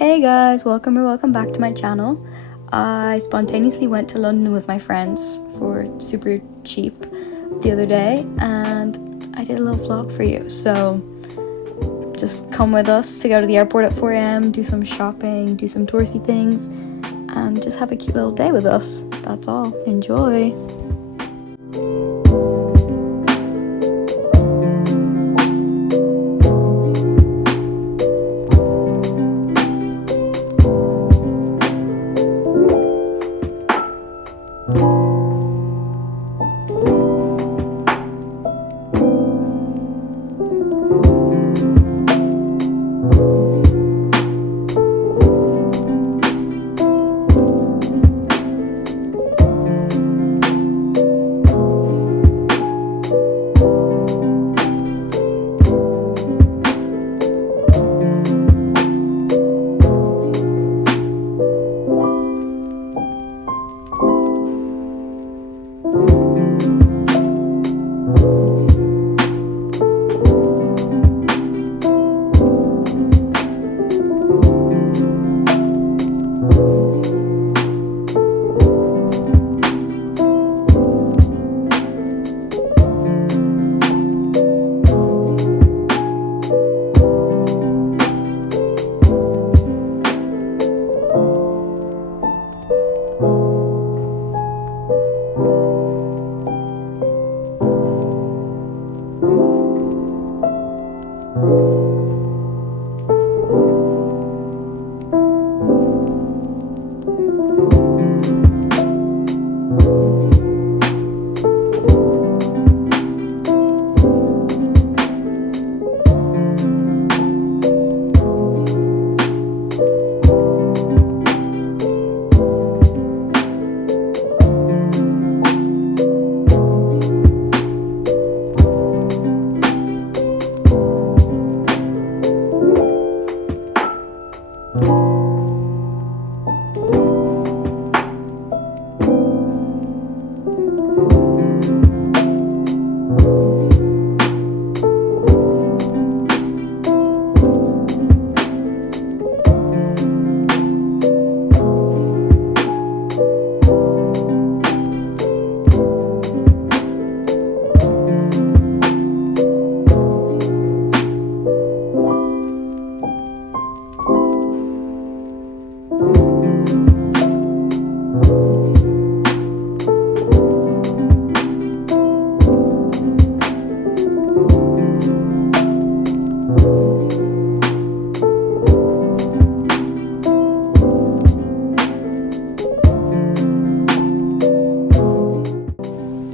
Hey guys, welcome back to my channel. I spontaneously went to London with my friends for super cheap the other day and I did a little vlog for you, so just come with us to go to the airport at 4 a.m, do some shopping, do some touristy things and just have a cute little day with us. That's all. Enjoy!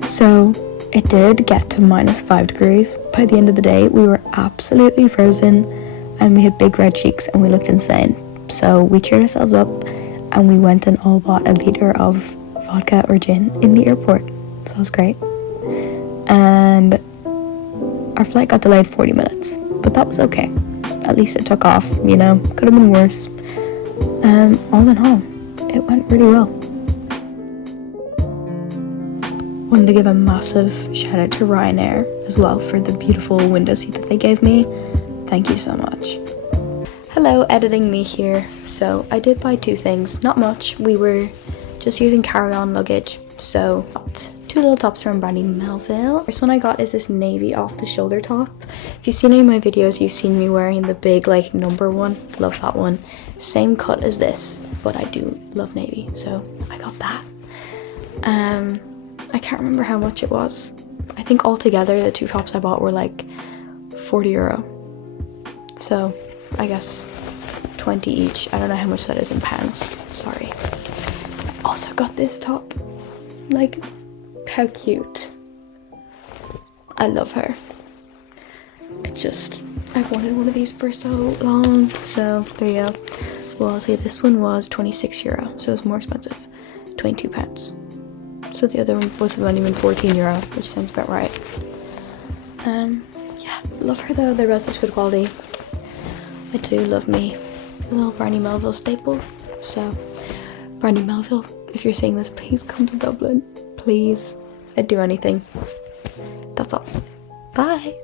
So it did get to -5 degrees. By the end of the day, we were absolutely frozen and we had big red cheeks and we looked insane. So we cheered ourselves up and we went and all bought a litre of vodka or gin in the airport. So that was great. And our flight got delayed 40 minutes, but that was okay. At least it took off, you know, could have been worse. All in all, it went really well. Wanted to give a massive shout out to Ryanair as well for the beautiful window seat that they gave me. Thank you so much. Hello, editing me here. So I did buy two things, not much. We were just using carry-on luggage, so got two little tops from brandy Melville. First one I got is this navy off the shoulder top. If you've seen any of my videos, you've seen me wearing the big like number one. Love that one. Same cut as this, but I do love navy, so I got that. I can't remember how much it was. I think altogether the two tops I bought were like €40. So I guess 20 each. I don't know how much that is in pounds. Sorry. Also got this top. Like, how cute. I love her. It's just, I've wanted one of these for so long. So there you go. Well, I'll say this one was €26, so it was more expensive. £22. So the other one was only even €14, which sounds about right. Yeah, love her though. They're both such good quality. I do love me a little brandy Melville staple. So, brandy Melville, if you're seeing this, please come to Dublin. Please. I'd do anything. That's all. Bye.